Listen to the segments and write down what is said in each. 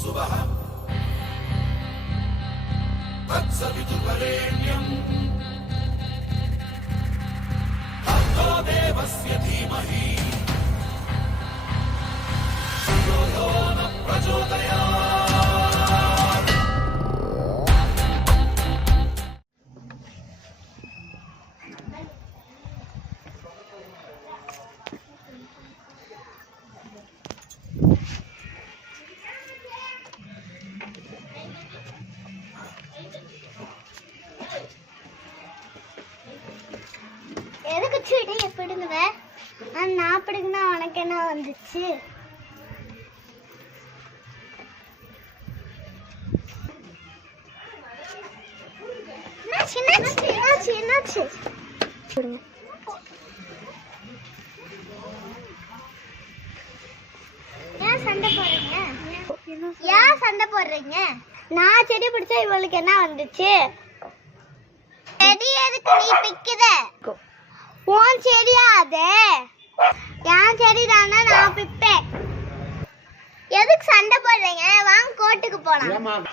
शुभः तत्सवितुर्वरेण्यम् भर्गो देवस्य धीमहि धियो यो न प्रचोदयात्। எதுக்கு செடியை பிடுங்குவ? நான் பிடுங்கினா உனக்கு என்ன வந்துச்சு? ஏன் சண்டை போடுறீங்க? ஏன் சண்டை போடுறீங்க? நான் செடி பிடிச்சா இவளுக்கு என்ன வந்துச்சு? செடி எதுக்கு நீ பிக்குத? உன் செடியா அது? என் செடி தானே, நான் பிப்பேன். எதுக்கு சண்டை போடுறீங்க? வாங்க கோர்ட்டுக்கு போலாம்.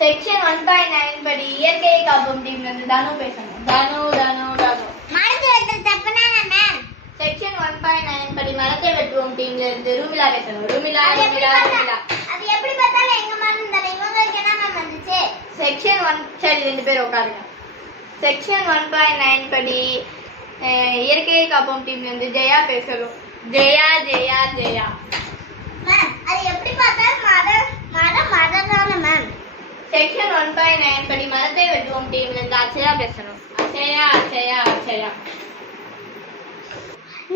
செக்ஷன் 1.9 படி இயற்கையை காப்போம் டீம்ல இருந்து தானு பேசணும். தானு மரத்தை வெட்டுறது தப்புனாங்க மேம். செக்ஷன் 1.9 படி மரத்தை வெட்டுவோம் டீம்ல இருந்து ரூமிலா பேசணும். ரூமிலா அது எப்படி பார்த்தாலும் எங்க மரம் தானே, இவங்களுக்கு என்ன மேம் வந்துச்சு? செக்ஷன் 1 சரி 2 பேர் உட்காருங்க. செக்ஷன் 1.9 படி இயற்கையை காப்போம் டீம்ல இருந்து ஜெயா பேசணும். ஜெயா மேம் அது எப்படி பார்த்தாலும் மரம் தானே மேம். செக்ஷன் 1.9 படி மரத்தை வெட்டுவோம் டீம்ல இருந்து அச்சயா பேசணும். அச்சயா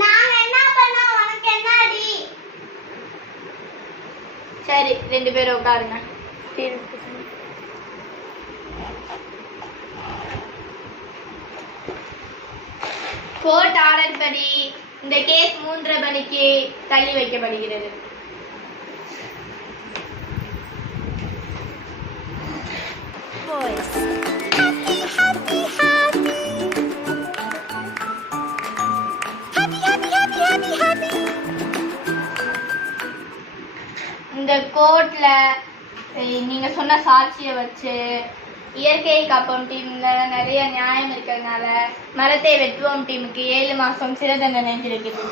நாங்க என்ன பண்ணோம், உனக்கு என்னடி? சரி 2 பேர் உட்காருங்க. கோர்ட் ஆர்டர் படி இந்த கேஸ் 3:30 மணிக்கு தள்ளி வைக்கப்படுகிறது. இந்த கோர்ட்ல நீங்க சொன்ன சாட்சியை வச்சு இயற்கையை காப்போம் டீம்ல நிறைய நியாயம் இருக்கிறதுனால மரத்தை வெட்டுவோம் டீமுக்கு 7 மாசம் சிறை தண்டனை கிடைக்குது.